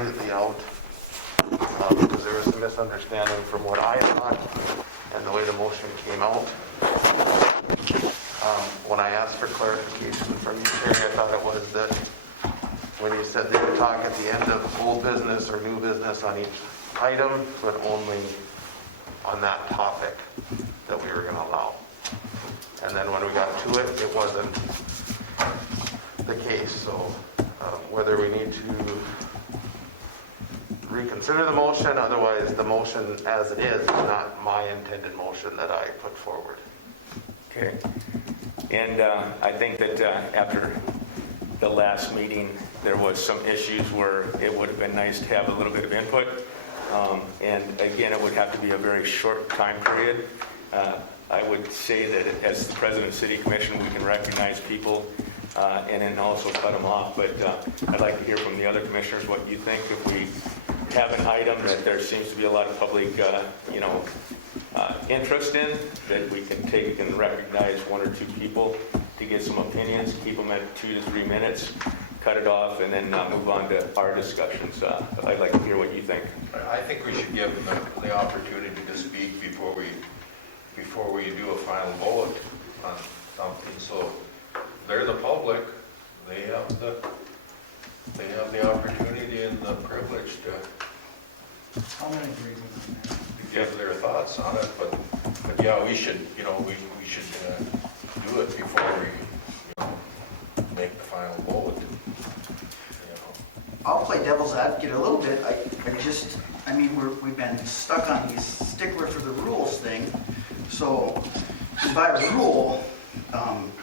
completely out because there was a misunderstanding from what I thought and the way the motion came out. When I asked for clarification from you, Terry, I thought it was that when you said they would talk at the end of old business or new business on each item, but only on that topic that we were going to allow. And then when we got to it, it wasn't the case. So whether we need to reconsider the motion, otherwise the motion as it is not my intended motion that I put forward. Okay. And I think that after the last meeting, there was some issues where it would have been nice to have a little bit of input. And again, it would have to be a very short time period. I would say that as the President of the City Commission, we can recognize people and then also cut them off. But I'd like to hear from the other commissioners what you think. If we have an item that there seems to be a lot of public, interest in, that we can take and recognize one or two people to get some opinions, keep them at 2 to 3 minutes, cut it off, and then move on to our discussions. I'd like to hear what you think. I think we should give them the opportunity to speak before we do a final vote on something. So they're the public. They have the opportunity and the privilege to give their thoughts on it. But yeah, we should do it before we make the final vote. I'll play devil's advocate a little bit. We've been stuck on these stickler for the rules thing. So by rule,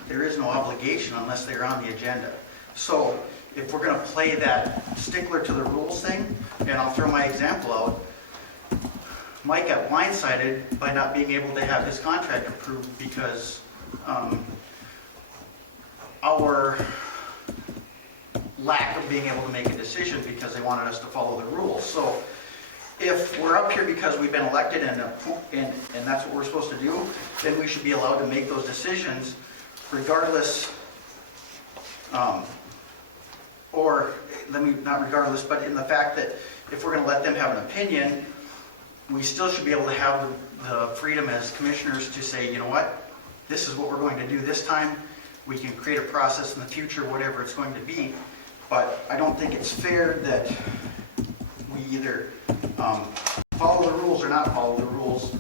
there is no obligation unless they're on the agenda. So if we're going to play that stickler to the rules thing, and I'll throw my example out, Mike got blindsided by not being able to have his contract approved because our lack of being able to make a decision because they wanted us to follow the rules. So if we're up here because we've been elected and that's what we're supposed to do, then we should be allowed to make those decisions regardless, but in the fact that if we're going to let them have an opinion, we still should be able to have the freedom as commissioners to say, you know what, this is what we're going to do this time. We can create a process in the future, whatever it's going to be. But I don't think it's fair that we either follow the rules or not follow the rules.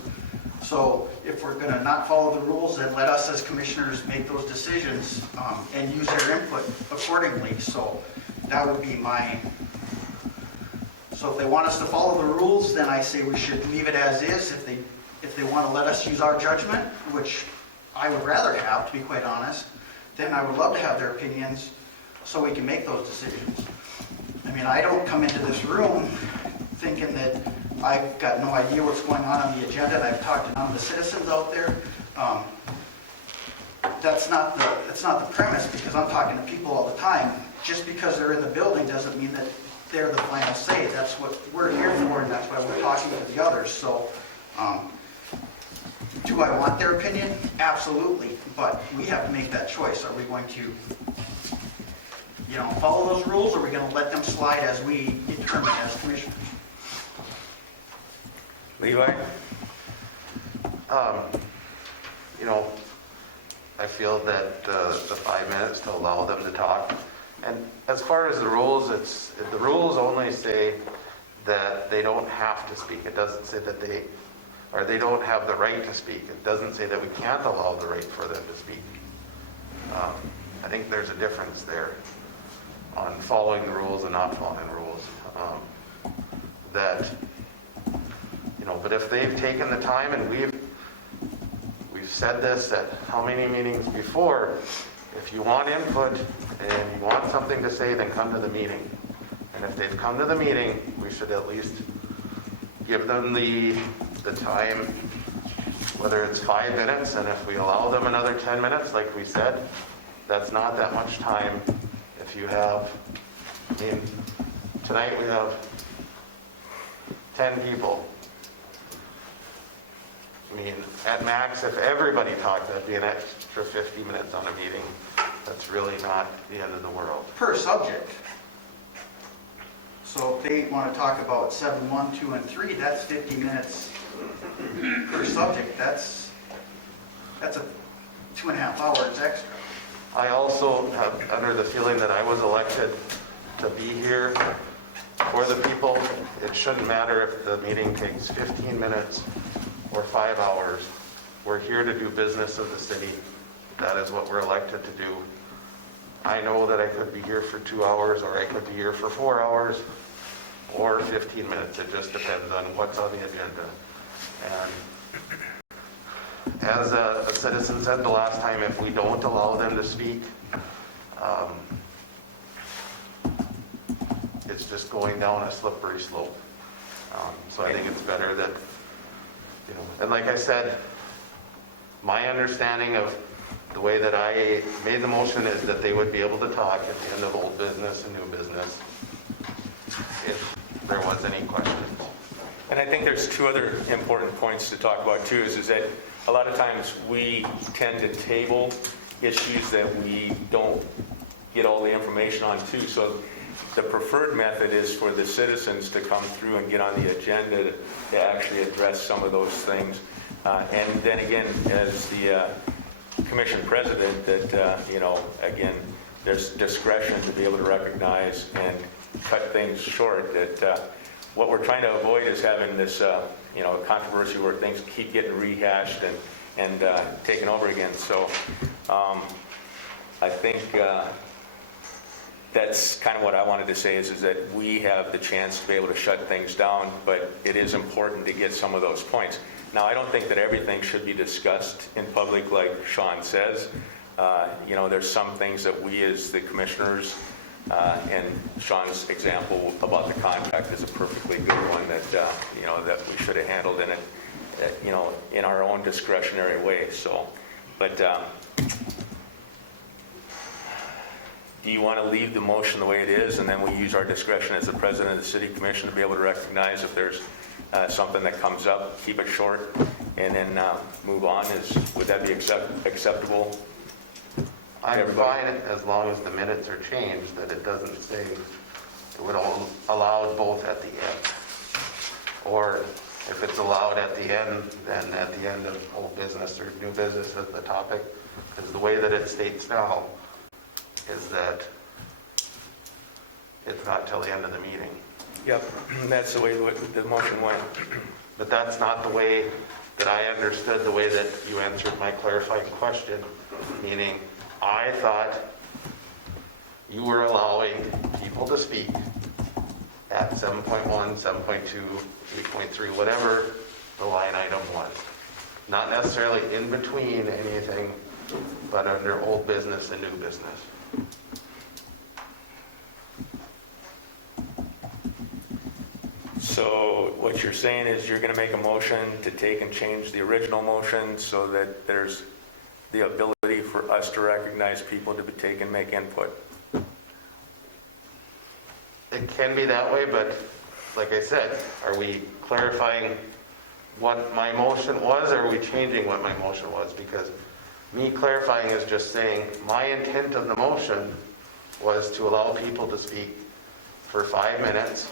So if we're going to not follow the rules, then let us as commissioners make those decisions and use their input accordingly. So that would be so if they want us to follow the rules, then I say we should leave it as is. If they want to let us use our judgment, which I would rather have, to be quite honest, then I would love to have their opinions so we can make those decisions. I don't come into this room thinking that I've got no idea what's going on the agenda, and I've talked to none of the citizens out there. That's not the premise, because I'm talking to people all the time. Just because they're in the building doesn't mean that they're the final say. That's what we're here for, and that's why we're talking to the others. So, do I want their opinion? Absolutely, but we have to make that choice. Are we going to, follow those rules, or are we going to let them slide as we determine as commissioners? Levi? I feel that the 5 minutes to allow them to talk. And as far as the rules, the rules only say that they don't have to speak. It doesn't say that they don't have the right to speak. It doesn't say that we can't allow the right for them to speak. I think there's a difference there on following the rules and not following the rules. But if they've taken the time, and we've said this at how many meetings before, if you want input and you want something to say, then come to the meeting. And if they've come to the meeting, we should at least give them the time, whether it's 5 minutes, and if we allow them another 10 minutes, like we said, that's not that much time. If you have, tonight we have 10 people. At max, if everybody talked, that'd be an extra 50 minutes on a meeting. That's really not the end of the world. Per subject. So if they want to talk about 7, 1, 2, and 3, that's 50 minutes per subject. That's a 2.5 hours extra. I also have under the feeling that I was elected to be here for the people. It shouldn't matter if the meeting takes 15 minutes or 5 hours. We're here to do business of the city. That is what we're elected to do. I know that I could be here for 2 hours, or I could be here for 4 hours, or 15 minutes. It just depends on what's on the agenda. And as a citizen said the last time, if we don't allow them to speak, it's just going down a slippery slope. So I think it's better that, and like I said, my understanding of the way that I made the motion is that they would be able to talk at the end of old business and new business if there was any questions. And I think there's two other important points to talk about too, is that a lot of times we tend to table issues that we don't get all the information on too. So the preferred method is for the citizens to come through and get on the agenda to actually address some of those things. And then again, as the commission president, that, again, there's discretion to be able to recognize and cut things short. That what we're trying to avoid is having this, controversy where things keep getting rehashed and taken over again. So I think that's kind of what I wanted to say is that we have the chance to be able to shut things down, but it is important to get some of those points. Now, I don't think that everything should be discussed in public like Sean says. There's some things that we as the commissioners, and Sean's example about the contract is a perfectly good one that, that we should have handled in it, in our own discretionary way. So, but do you want to leave the motion the way it is, and then we use our discretion as the president of the city commission to be able to recognize if there's something that comes up, keep it short, and then move on? Would that be acceptable? I'm fine as long as the minutes are changed, that it doesn't say it would allow both at the end. Or if it's allowed at the end, then at the end of old business or new business as the topic. Because the way that it states now is that it's not till the end of the meeting. Yep, that's the way the motion went. But that's not the way that I understood the way that you answered my clarifying question, meaning I thought you were allowing people to speak at 7.1, 7.2, 8.3, whatever the line item was. Not necessarily in between anything, but under old business and new business. So what you're saying is you're going to make a motion to take and change the original motion so that there's the ability for us to recognize people to make input. It can be that way, but like I said, are we clarifying what my motion was, or are we changing what my motion was? Because me clarifying is just saying my intent of the motion was to allow people to speak for 5 minutes,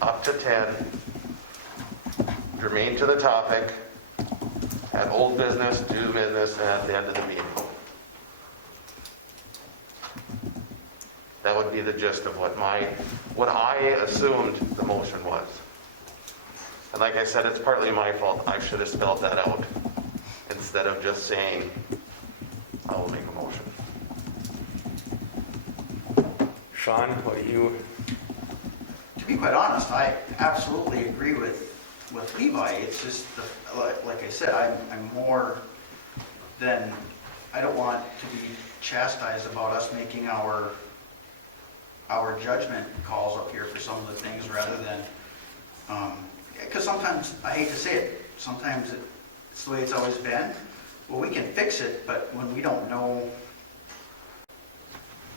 up to 10, germane to the topic, at old business, new business, and at the end of the meeting. That would be the gist of what I assumed the motion was. And like I said, it's partly my fault. I should have spelled that out instead of just saying, I will make a motion. Sean, what do you? To be quite honest, I absolutely agree with Levi. It's just, like I said, I'm more than, I don't want to be chastised about us making our judgment calls up here for some of the things rather than, because sometimes, I hate to say it, sometimes it's the way it's always been. Well, we can fix it, but when we don't know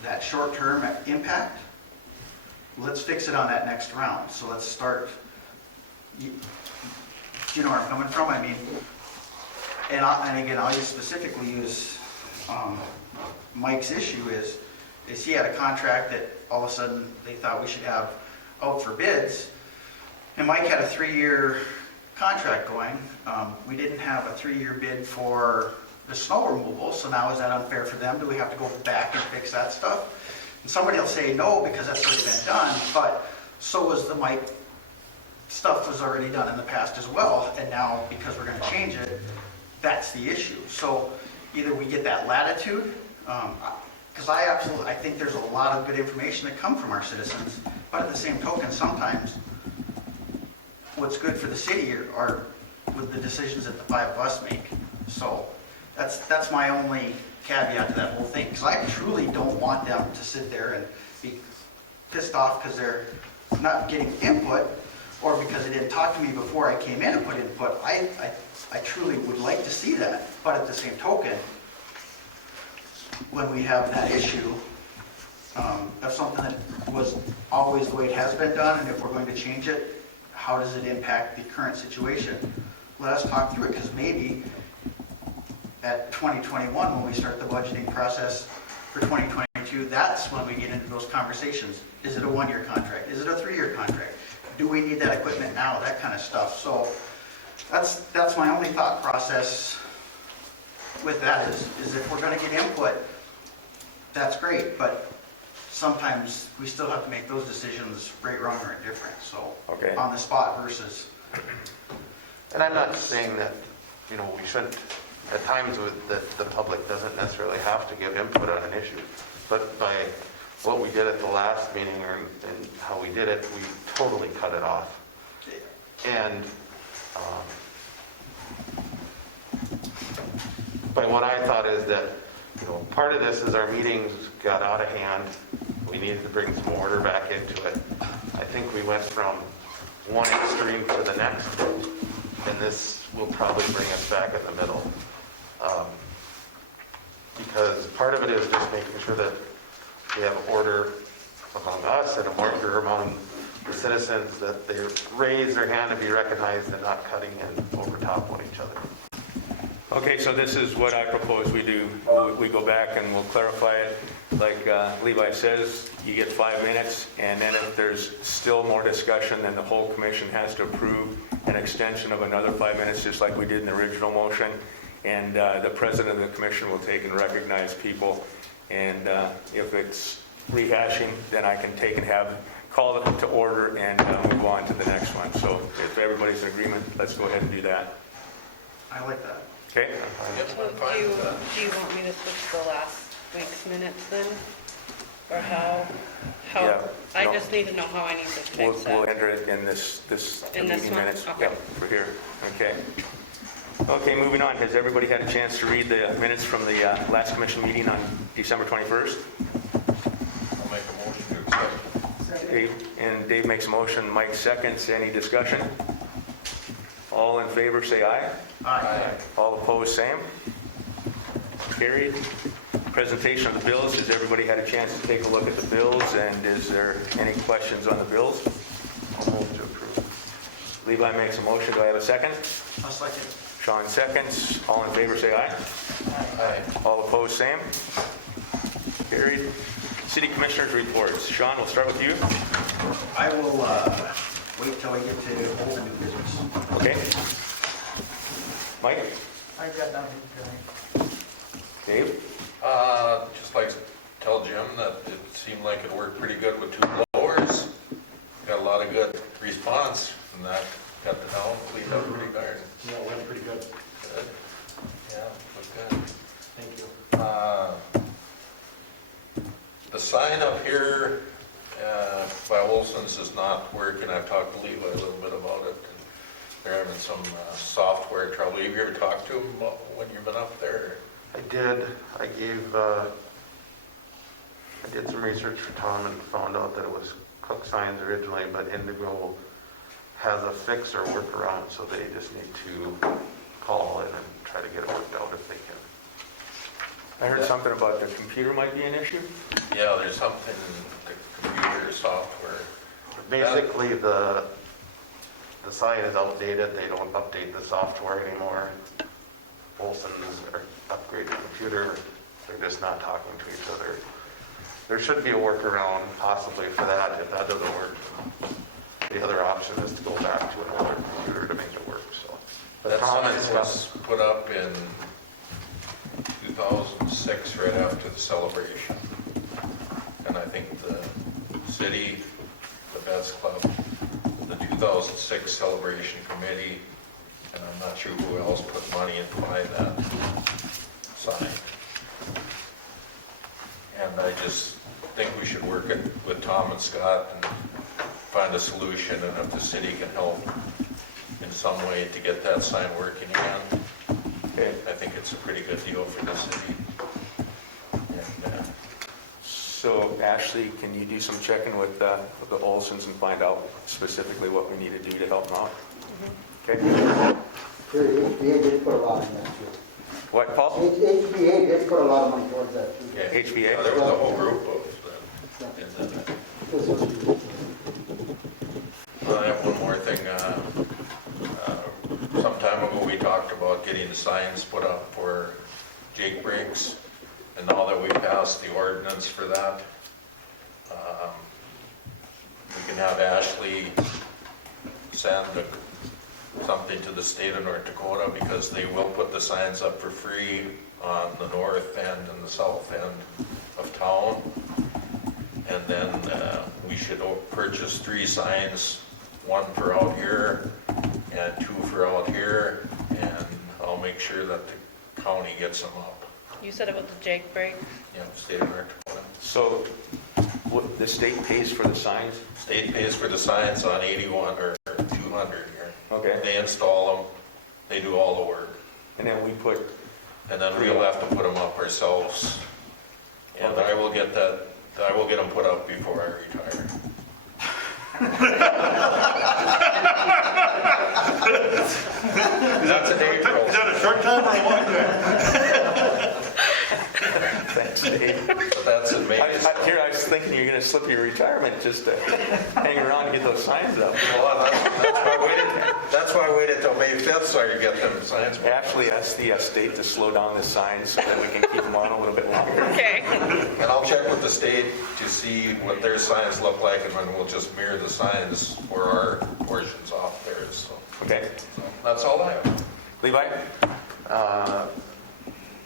that short-term impact, let's fix it on that next round. So let's start, you know where I'm coming from? I mean, and again, I'll just specifically use Mike's issue is he had a contract that all of a sudden they thought we should have out for bids, and Mike had a 3-year contract going. We didn't have a 3-year bid for the snow removal, so now is that unfair for them? Do we have to go back and fix that stuff? And somebody will say no, because that's already been done, but so was the Mike stuff was already done in the past as well, and now because we're gonna change it, that's the issue. So either we get that latitude, because I think there's a lot of good information that come from our citizens, but at the same token, sometimes what's good for the city are with the decisions that the 5 of us make. So that's my only caveat to that whole thing, because I truly don't want them to sit there and be pissed off because they're not getting input, or because they didn't talk to me before I came in and put input. I truly would like to see that, but at the same token, when we have that issue of something that was always the way it has been done, and if we're going to change it, how does it impact the current situation? Let us talk through it, because maybe at 2021, when we start the budgeting process for 2022, that's when we get into those conversations. Is it a 1-year contract? Is it a 3-year contract? Do we need that equipment now? That kind of stuff. So that's my only thought process with that is if we're going to get input, that's great, but sometimes we still have to make those decisions right, wrong, or indifferent. So Okay. on the spot versus. And I'm not saying that, we shouldn't, at times the public doesn't necessarily have to give input on an issue, but by what we did at the last meeting and how we did it, we totally cut it off. And but what I thought is that, part of this is our meetings got out of hand. We needed to bring some order back into it. I think we went from one extreme to the next, and this will probably bring us back in the middle. Because part of it is just making sure that we have order among us and order among the citizens, that they raise their hand to be recognized and not cutting in over top of each other. Okay, so this is what I propose we do. We go back and we'll clarify it. Like Levi says, you get 5 minutes, and then if there's still more discussion, then the whole commission has to approve an extension of another 5 minutes, just like we did in the original motion. And the president of the commission will take and recognize people. And if it's rehashing, then I can take and call it to order and move on to the next one. So if everybody's in agreement, let's go ahead and do that. I like that. Okay? Yep, So I'm fine with that. do you want me to switch the last week's minutes then? Or how? Yeah, I no. just need to know how I need to We'll fix we'll it. enter it in this In this meeting one? minutes. Okay. Yeah, for here. Okay. Okay, moving on. Has everybody had a chance to read the minutes from the last commission meeting on December 21st? I'll make a motion to accept. Dave makes a motion, Mike seconds. Any discussion? All in favor, say aye. Aye. All opposed, same. Carried. Presentation of the bills. Has everybody had a chance to take a look at the bills? And is there any questions on the bills? I'll move to approve. Levi makes a motion. Do I have a second? I'll second. Sean seconds. All in favor, say aye. Aye. All opposed, same. Carried. City Commissioners reports. Sean, we'll start with you. I will wait till we get to old new business. Okay. Mike? I've got nothing tonight. Dave? Just like to tell Jim that it seemed like it worked pretty good with 2 blowers. Got a lot of good response from that. Got the town cleaned up pretty darn Yeah, it went pretty good. good. Yeah, looked good. Thank you. The sign up here by Olson's is not working. I've talked to Levi a little bit about it. They're having some software trouble. Have you ever talked to them when you've been up there? I did. I did some research for Tom and found out that it was Cook Signs originally, but Indigo has a fix or workaround, so they just need to call in and try to get it worked out if they can. I heard something about the computer might be an issue. Yeah, there's something in the computer software. Basically, the sign is outdated. They don't update the software anymore. Olson's are upgrading the computer. They're just not talking to each other. there should be a workaround possibly for that if that doesn't work. The other option is to go back to an older computer to make it work, so. But That Tom sign and was stuff, put up in 2006, right after the celebration. And I think the city, the Bets Club, the 2006 celebration committee, and I'm not sure who else put money in to buy that sign. And I just think we should work it with Tom and Scott and find a solution, and if the city can help in some way to get that sign working again, Okay. I think it's a pretty good deal for the city. And, So Ashley, can you do some checking with the Olsons and find out specifically what we need to do to help them out? Okay. Sure, HBA did put a lot in that too. What, Paul? HBA did put a lot of money towards that too. yeah. HBA? There was a whole group of them. I have one more thing. Some time ago, we talked about getting the signs put up for Jake breaks, and now that we passed the ordinance for that, we can have Ashley send something to the state of North Dakota, because they will put the signs up for free on the north end and the south end of town. And then we should purchase 3 signs, 1 for out here and 2 for out here, and I'll make sure that the county gets them up. You said about the Jake break? Yeah, state of North Dakota. So the state pays for the signs? State pays for the signs on 81 or 200 here. Okay. They install them, they do all the work, And then we put, and then we'll have to put them up ourselves. And I will get them put up before I retire. That's in April. Is that a short time or a long time? thanks, Dave. But that's in May. Here, I was thinking you're going to slip your retirement just to hang around and get those signs up. Well, that's why I waited till May 5th so I could get them signs. Ashley asked the state to slow down the signs so that we can keep them on a little bit longer. Okay. And I'll check with the state to see what their signs look like, and then we'll just mirror the signs for our portions off theirs. So Okay. that's all I have. Levi?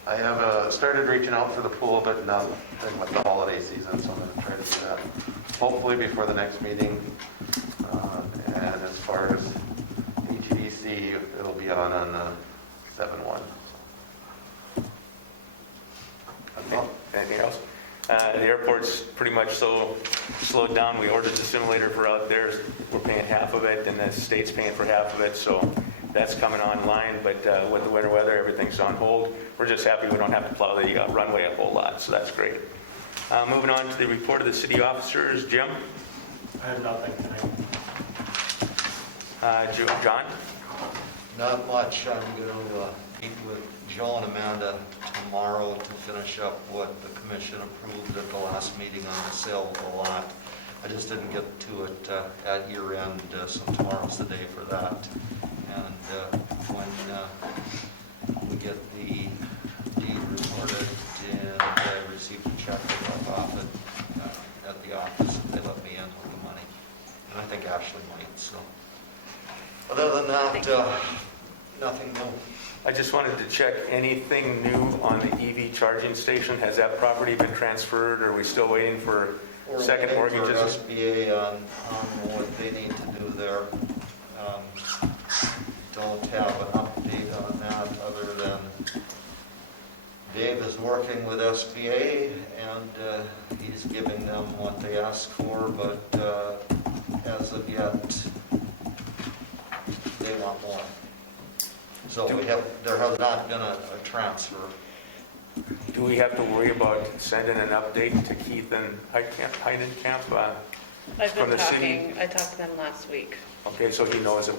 I have started reaching out for the pool, but nothing with the holiday season, so I'm going to try to do that hopefully before the next meeting. And as far as HEDC, it'll be on 7/1. That's all. Anything else? The airport's pretty much slowed down. We ordered the simulator for out there. We're paying half of it, and the state's paying for half of it, so that's coming online. But with the winter weather, everything's on hold. We're just happy we don't have to plow the runway a whole lot, so that's great. Moving on to the report of the city officers. Jim? I have nothing tonight. John? Not much. I'm going to meet with Joe and Amanda tomorrow to finish up what the commission approved at the last meeting on the sale of the lot. I just didn't get to it at year end, so tomorrow's the day for that. And when we get the deed recorded and I receive the check, I drop off it at the office. They let me in with the money. And I think Ashley might, so. Other than that, nothing new. I just wanted to check, anything new on the EV charging station? Has that property been transferred, or are we still waiting for We're second waiting for mortgages? SBA on what they need to do there. Don't have an update on that other than Dave is working with SBA and he's giving them what they ask for, but as of yet, they want more. So there has not been a transfer. Do we have to worry about sending an update to Keith and Heidenkamp? I've From been the city? talking, I talked to them last week. Okay, so he knows that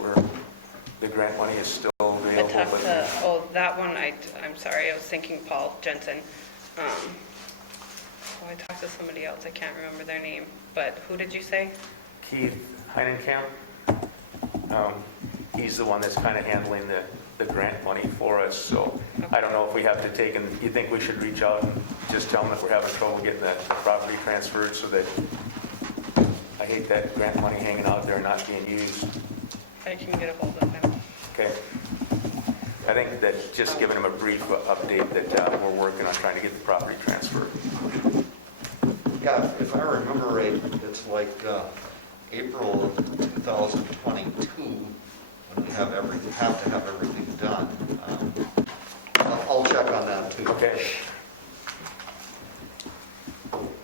the grant money is still I available. talked but- to, that one, I'm sorry, I was thinking Paul Jensen. I talked to somebody else, I can't remember their name, but who did you say? Keith Heidenkamp, he's the one that's kind of handling the grant money for us, so I don't know if we have to take, and you think we should reach out and just tell them if we're having trouble getting that property transferred, so that, I hate that grant money hanging out there not being used. I can get a hold of him. Okay. I think that just giving them a brief update that we're working on trying to get the property transferred. Yeah, if I remember right, it's like April of 2022 when we have to have everything done. I'll check on that too. Okay.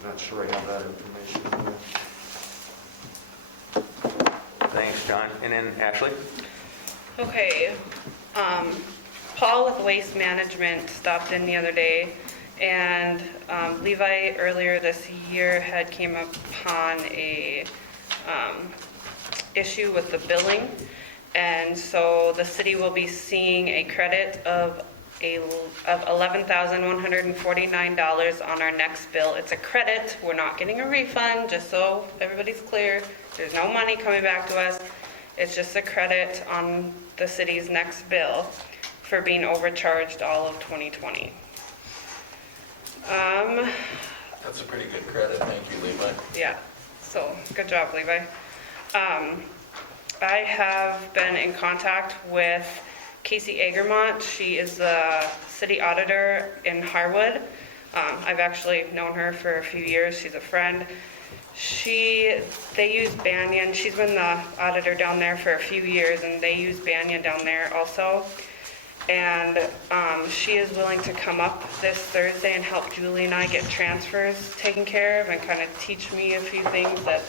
Not sure I have that information. Thanks, John. And then Ashley? Okay, Paul with Waste Management stopped in the other day, and Levi earlier this year had came upon a issue with the billing, and so the city will be seeing a credit of $11,149 on our next bill. It's a credit, we're not getting a refund, just so everybody's clear. There's no money coming back to us. It's just a credit on the city's next bill for being overcharged all of 2020. That's a pretty good credit, thank you, Levi. Yeah, so good job, Levi. I have been in contact with Casey Agermont. She is the city auditor in Harwood. I've actually known her for a few years. She's a friend. They use Banyan. She's been the auditor down there for a few years, and they use Banyan down there also. And she is willing to come up this Thursday and help Julie and I get transfers taken care of and kind of teach me a few things that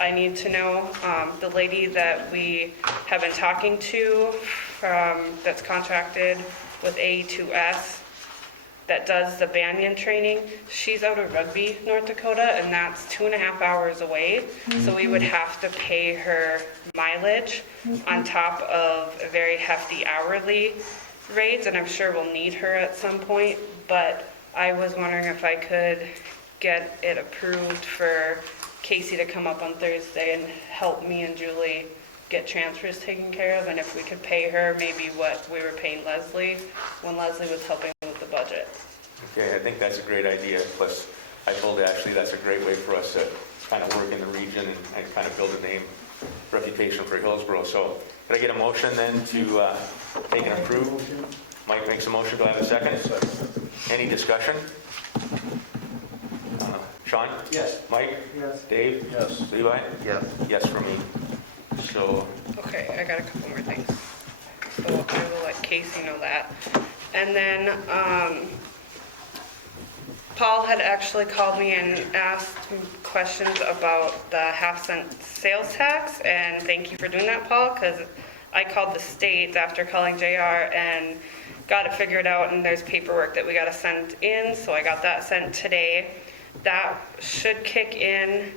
I need to know. The lady that we have been talking to that's contracted with A2S that does the Banyan training, she's out of Rugby, North Dakota, and that's 2.5 hours away. So we would have to pay her mileage on top of a very hefty hourly rates, and I'm sure we'll need her at some point, but I was wondering if I could get it approved for Casey to come up on Thursday and help me and Julie get transfers taken care of, and if we could pay her maybe what we were paying Leslie when Leslie was helping with the budget. Okay, I think that's a great idea. Plus, I told Ashley that's a great way for us to kind of work in the region and kind of build a name, reputation for Hillsborough. So, can I get a motion then to take and approve? Mike makes a motion. Do I have a second? Any discussion? Sean? Yes. Mike? Yes. Dave? Yes. Levi? Yes. Yes for me. So, Okay, I got a couple more things. So I will let Casey know that. And then, Paul had actually called me and asked questions about the half-cent sales tax, and thank you for doing that, Paul, because I called the state after calling JR and got it figured out, and there's paperwork that we got to send in, so I got that sent today. That should kick in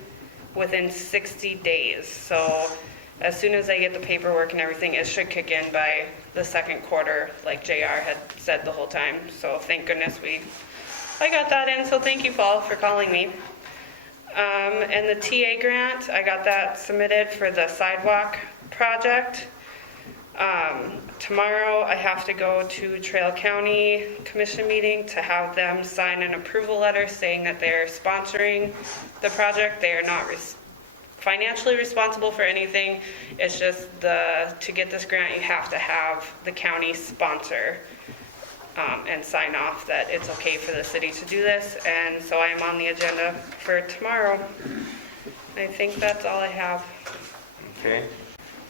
within 60 days, so as soon as I get the paperwork and everything, it should kick in by the second quarter, like JR had said the whole time, so thank goodness I got that in, so thank you, Paul, for calling me. And the TA grant, I got that submitted for the sidewalk project. Tomorrow, I have to go to Trail County Commission meeting to have them sign an approval letter saying that they're sponsoring the project. They are not financially responsible for anything. It's just to get this grant, you have to have the county sponsor and sign off that it's okay for the city to do this, and so I am on the agenda for tomorrow. I think that's all I have. okay.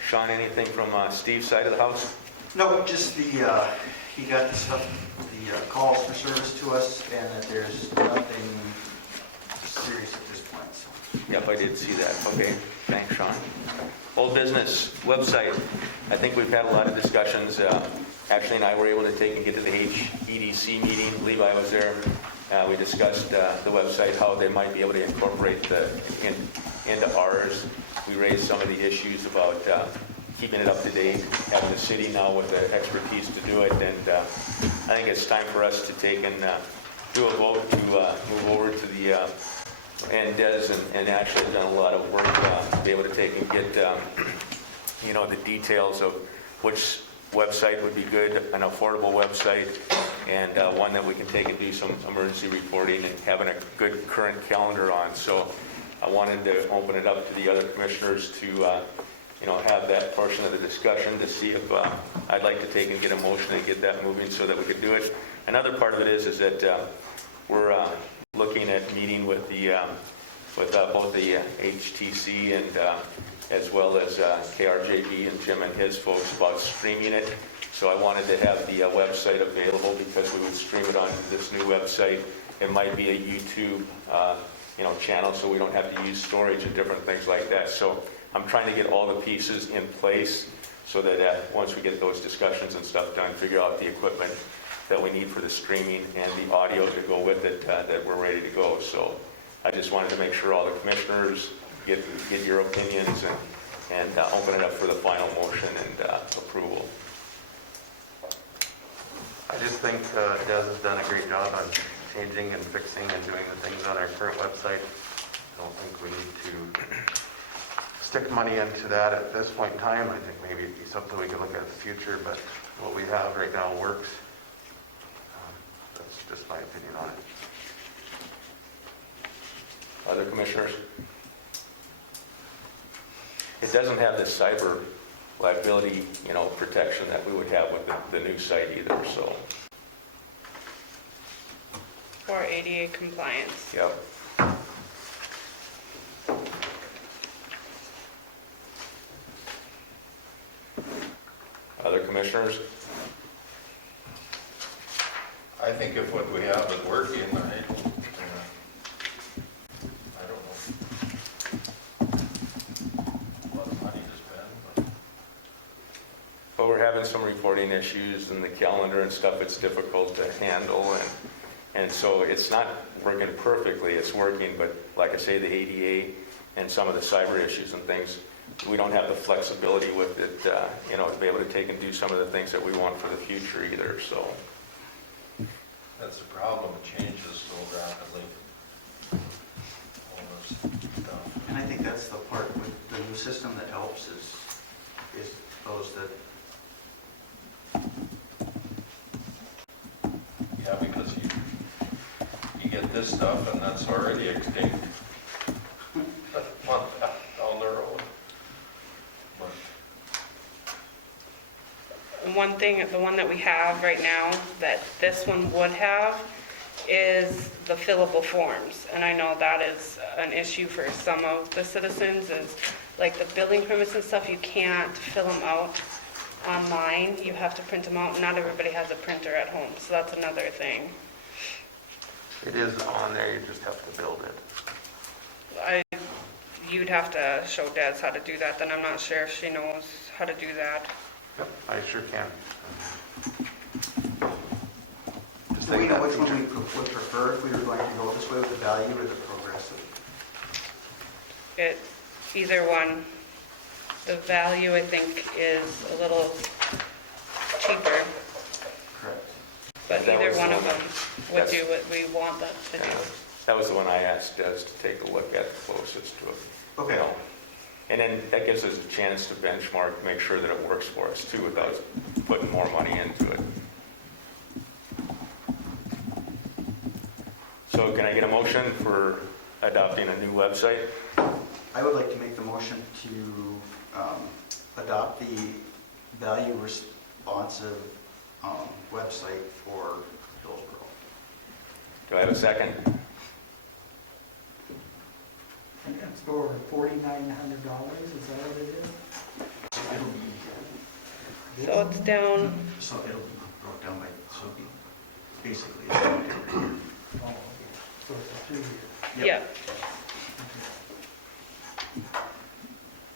Sean, anything from Steve's side of the house? No, just he got the stuff, the calls for service to us, and that there's nothing serious at this point, so. Yep, I did see that. Okay, thanks, Sean. Old business, website. I think we've had a lot of discussions. Ashley and I were able to take and get to the HEDC meeting. Levi was there. We discussed the website, how they might be able to incorporate into ours. We raised some of the issues about keeping it up to date, having the city now with the expertise to do it, and I think it's time for us to take and do a vote to move over to the, and Des and Ashley have done a lot of work to be able to take and get, the details of which website would be good, an affordable website, and one that we can take and do some emergency reporting and having a good current calendar on. So I wanted to open it up to the other commissioners to, have that portion of the discussion to see if I'd like to take and get a motion and get that moving so that we could do it. Another part of it is that we're looking at meeting with both the HTC and as well as KRJB and Jim and his folks about streaming it. So I wanted to have the website available because we would stream it onto this new website. It might be a YouTube channel, so we don't have to use storage and different things like that. So I'm trying to get all the pieces in place so that once we get those discussions and stuff done, figure out the equipment that we need for the streaming and the audio to go with it, that we're ready to go. So I just wanted to make sure all the commissioners get your opinions and open it up for the final motion and approval. I just think Des has done a great job on changing and fixing and doing the things on our current website. I don't think we need to stick money into that at this point in time. I think maybe it'd be something we could look at in the future, but what we have right now works. That's just my opinion on it. Other commissioners? It doesn't have the cyber liability, protection that we would have with the new site either, so. Or ADA compliance. Yep. Other commissioners? I think if what we have is working, I don't know. A lot of money to spend, but But we're having some reporting issues and the calendar and stuff, it's difficult to handle. And so it's not working perfectly, it's working, but like I say, the ADA and some of the cyber issues and things, we don't have the flexibility with it, to be able to take and do some of the things that we want for the future either, so. that's the problem, it changes so rapidly. All this stuff. And I think that's the part with the new system that helps is those that, Yeah, because you get this stuff and that's already extinct. Down the road. But One thing, the one that we have right now that this one would have is the fillable forms. And I know that is an issue for some of the citizens is like the building permits and stuff, you can't fill them out online. You have to print them out. Not everybody has a printer at home, so that's another thing. It is on there, you just have to build it. You'd have to show Des how to do that, then I'm not sure if she knows how to do that. Yep, I sure can. Just do we think know that which one future- we would prefer if we were going to go this way with the value or the progressive? It, either one. The value, I think, is a little cheaper, Correct. but That either was one the of one them that- would that's- do what we want them to do. That was the one I asked Des to take a look at the closest to it. Okay. And then that gives us a chance to benchmark, make sure that it works for us too, without putting more money into it. So can I get a motion for adopting a new website? I would like to make the motion to adopt the value responsive website for Hillsborough. Do I have a second? I think it's for $4,900, is that what it is? It'll be, So it's down, so it'll be broke down by, so it'll be basically. Oh, okay. So it's a 2-year. yeah,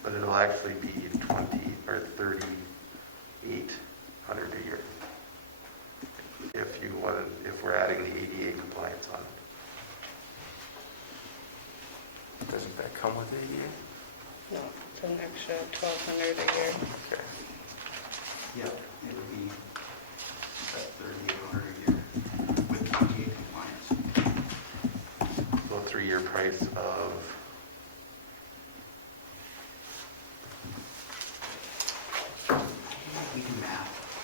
But it'll actually be 20 or 3,800 a year. If we're adding the ADA compliance on it. Doesn't that come with ADA? no, it's an extra $1,200 a year. Okay. Yeah, it would be at 3,800 a year with 28 compliance. So a 3-year price of, We can math.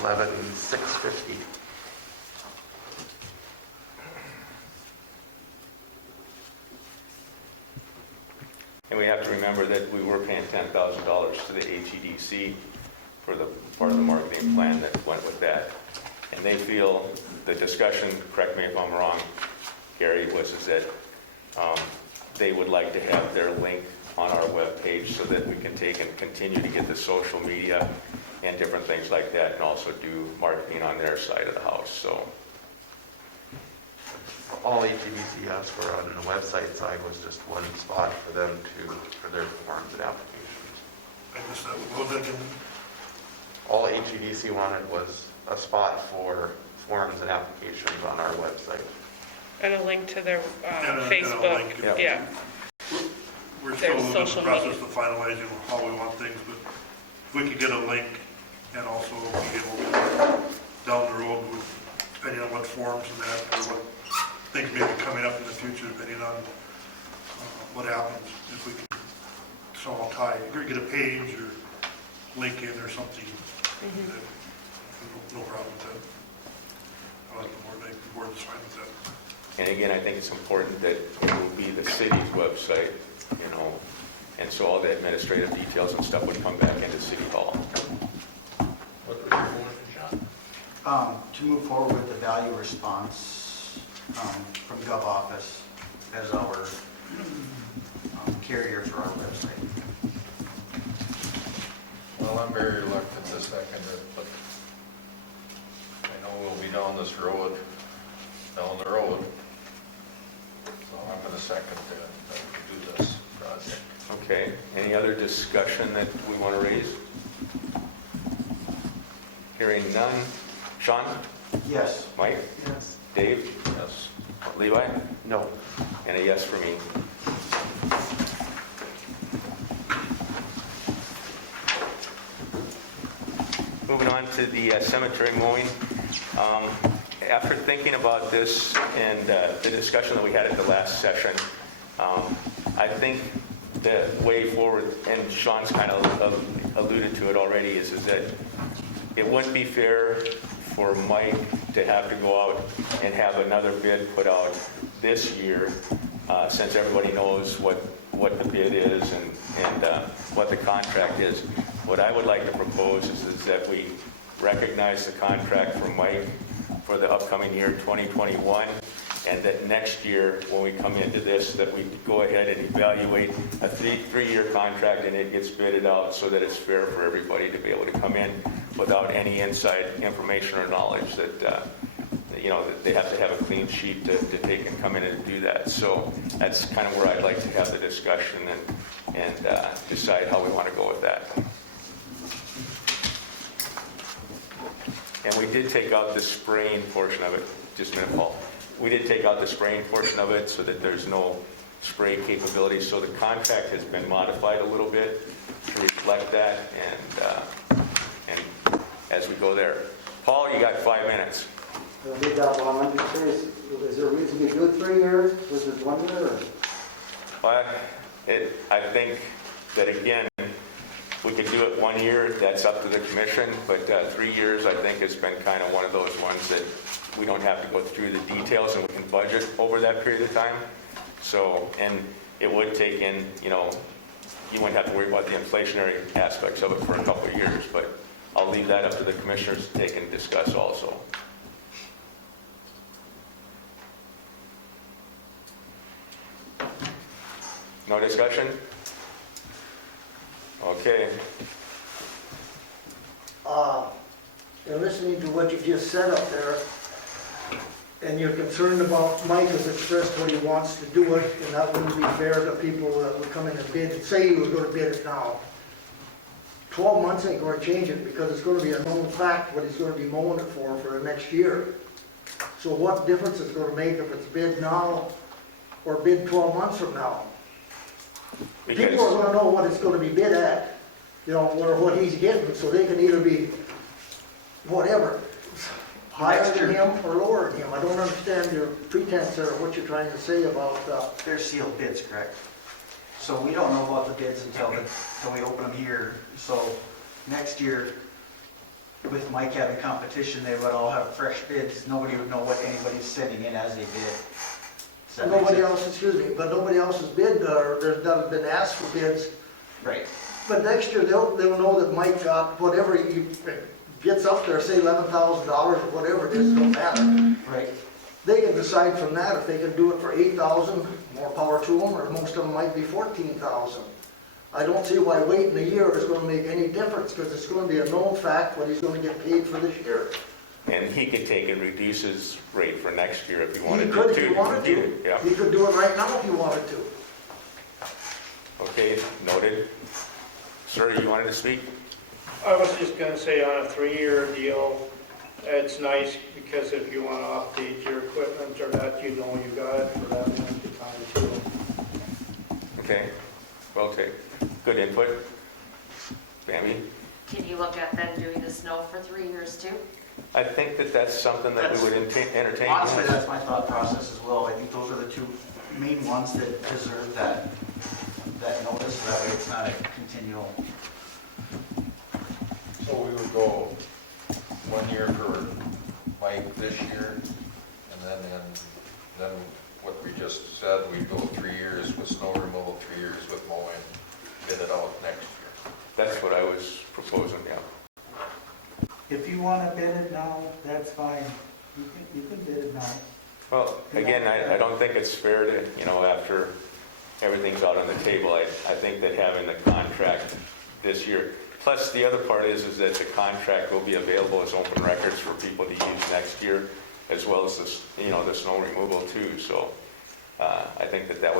11,650. And we have to remember that we were paying $10,000 to the HEDC for the part of the marketing plan that went with that. And they feel, the discussion, correct me if I'm wrong, Gary, was is that they would like to have their link on our webpage so that we can take and continue to get the social media and different things like that, and also do marketing on their side of the house. So All HEDC asked for on the website side was just one spot for them for their forms and applications. I guess that would go then. All HEDC wanted was a spot for forms and applications on our website. And a link to their And a Facebook. link. Yeah. We're Their still in the social process media. of finalizing how we want things, but if we could get a link and also be able to, down the road, depending on what forms and that, or what things may be coming up in the future, depending on what happens, if we can somehow tie, or get a page or link in or something. No problem with that. I like the board is fine with that. And again, I think it's important that it will be the city's website, you know, and so all the administrative details and stuff would come back into City Hall. What was your motion, John? To move forward with the value response from Gov Office as our carrier for our website. Well, I'm very reluctant to second it, but I know we'll be down the road. So I'm going to second that we do this project. Okay, any other discussion that we want to raise? Hearing none. Sean? Yes. Mike? Yes. Dave? Yes. Levi? No. And a yes for me. Moving on to the cemetery mowing. After thinking about this and the discussion that we had at the last session, I think the way forward, and Sean's kind of alluded to it already, is that it wouldn't be fair for Mike to have to go out and have another bid put out this year, since everybody knows what the bid is and what the contract is. What I would like to propose is that we recognize the contract for Mike for the upcoming year 2021, and that next year when we come into this, that we go ahead and evaluate a three-year contract and it gets bidded out so that it's fair for everybody to be able to come in without any inside information or knowledge that you know, that they have to have a clean sheet to take and come in and do that. So that's kind of where I'd like to have the discussion and decide how we want to go with that. And we did take out the spraying portion of it, just a minute, Paul. We did take out the spraying portion of it so that there's no spray capability. So the contract has been modified a little bit to reflect that, and as we go there. Paul, you got 5 minutes. I'm just curious, is there a reason you do 3 years versus 1 year? Or? Well, I think that, again, we could do it 1 year, that's up to the commission, but 3 years, I think, has been kind of one of those ones that we don't have to go through the details and we can budget over that period of time. So, and it would take in, you know, you wouldn't have to worry about the inflationary aspects of it for a couple of years, but I'll leave that up to the commissioners to take and discuss also. No discussion? Okay. You're listening to what you just said up there, and you're concerned about Mike has expressed what he wants to do it, and that wouldn't be fair to people that would come in and bid. Say you were going to bid it now. 12 months ain't going to change it because it's going to be a known fact what he's going to be mowing it for the next year. So what difference is it going to make if it's bid now or bid 12 months from now? People are going to know what it's going to be bid at, you know, or what he's getting, so they can either be whatever, higher than him or lower than him. I don't understand your pretense or what you're trying to say about... They're sealed bids, correct? So we don't know about the bids until we open them here. So next year, with Mike having competition, they would all have fresh bids. Nobody would know what anybody's sending in as they bid. Does that make Nobody sense? else, excuse me, but nobody else has bid, or there's not been asked for bids. Right. But next year, they'll know that Mike got whatever he gets up there, say $11,000 or whatever it is, don't matter. Right. They can decide from that if they can do it for 8,000, more power to them, or most of them might be 14,000. I don't see why waiting a year is gonna make any difference, because it's gonna be a known fact what he's gonna get paid for this year. And he could take and reduce his rate for next year if he wanted He to. could if he too. wanted to. Yeah, He could do it right now if he wanted to. okay, noted. Sir, you wanted to speak? I was just gonna say on a 3-year deal, it's nice because if you wanna update your equipment or that, you know you got it for that length of time too. Okay, well taken. Good input. Bambi? Can you look at then doing the snow for 3 years too? I think that that's something that we would entertain. Honestly, that's my thought process as well. I think those are the two main ones that deserve that notice. That way it's not a continual. So we would go 1 year for Mike this year, and then what we just said, we'd go 3 years with snow removal, 3 years with mowing, bid it out next year. That's what I was proposing, yeah. If you wanna bid it now, that's fine. You can bid it now. Well, again, I don't think it's fair to, after everything's out on the table, I think that having the contract this year, plus the other part is that the contract will be available as open records for people to use next year, as well as this, the snow removal too. So I think that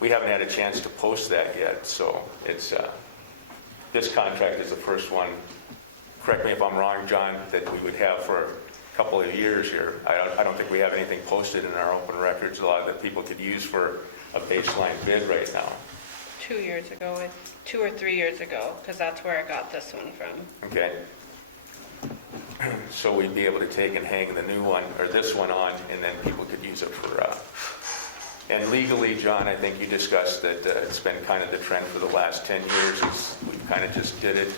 we haven't had a chance to post that yet. So it's, this contract is the first one, correct me if I'm wrong, John, that we would have for a couple of years here. I don't think we have anything posted in our open records law that people could use for a baseline bid right now. 2 years ago, 2 or 3 years ago, because that's where I got this one from. Okay. So we'd be able to take and hang the new one, or this one on, and then people could use it for, and legally, John, I think you discussed that it's been kind of the trend for the last 10 years, is we kind of just did it,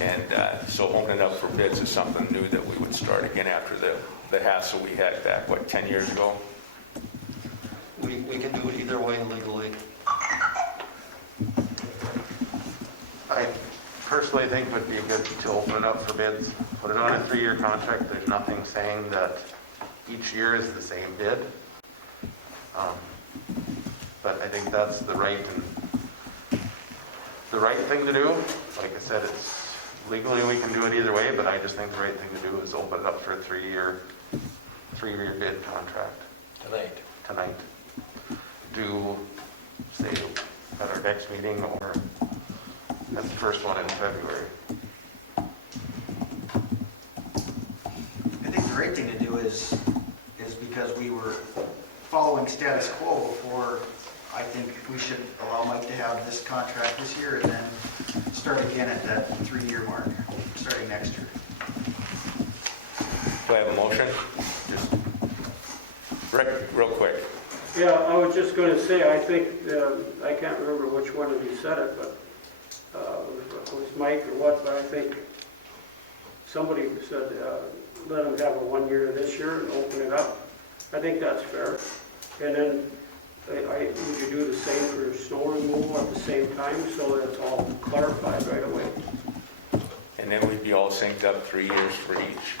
and so opening up for bids is something new that we would start again after the hassle we had back, 10 years ago? We can do it either way legally. I personally think it would be good to open it up for bids, put it on a 3-year contract. There's nothing saying that each year is the same bid. But I think that's the right thing to do. Like I said, it's legally we can do it either way, but I just think the right thing to do is open it up for a 3-year bid contract tonight. Do, say, at our next meeting or at the first one in February. I think the right thing to do is because we were following status quo before, I think we should allow Mike to have this contract this year and then start again at that 3-year mark, starting next year. Do I have a motion? Just, Rick, real quick. Yeah, I was just gonna say, I think, I can't remember which one of you said it, but it was Mike or what, but I think somebody said, let them have a 1 year this year and open it up. I think that's fair. And then, would you do the same for snow removal at the same time, so that it's all clarified right away? And then we'd be all synced up 3 years for each.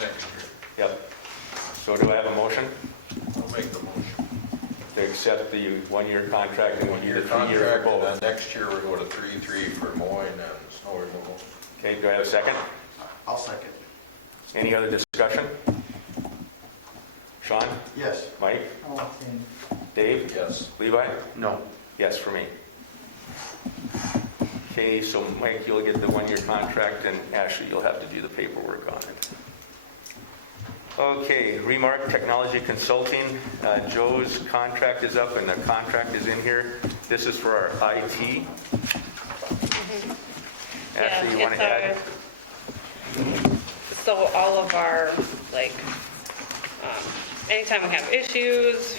Next year. Yep. So do I have a motion I'll make the motion. to accept the 1-year contract and we'll do the 1-year 3-year for contract, and both? then next year we go to 3-3 for mowing and snow removal. Okay, do I have a second? I'll second. Any other discussion? Sean? Yes. Mike? I'll abstain. Dave? Yes. Levi? No. Yes for me. Okay, so Mike, you'll get the 1-year contract, and Ashley, you'll have to do the paperwork on it. Okay, Remark Technology Consulting. Joe's contract is up, and the contract is in here. This is for our IT. Ashley, you want to add? So all of our, anytime we have issues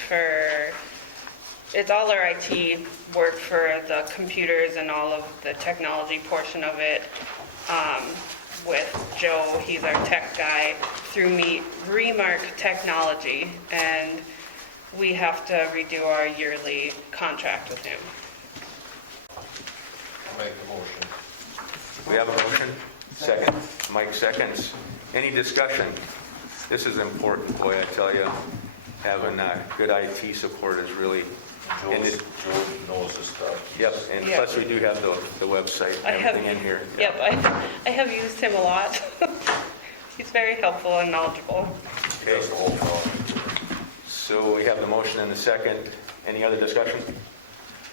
it's all our IT work for the computers and all of the technology portion of it. with Joe, he's our tech guy, through Remark Technology, and we have to redo our yearly contract with him. I'll make the motion. We have a motion. Second. Mike seconds. Any discussion? This is important, boy, I tell you. Having good IT support is really... Joe knows his stuff. Yep, and Yeah. plus we do have the website I and have- everything in here. Yep, I have used him a lot. He's very helpful and knowledgeable. Okay, That's the whole problem. so we have the motion and the second. Any other discussion?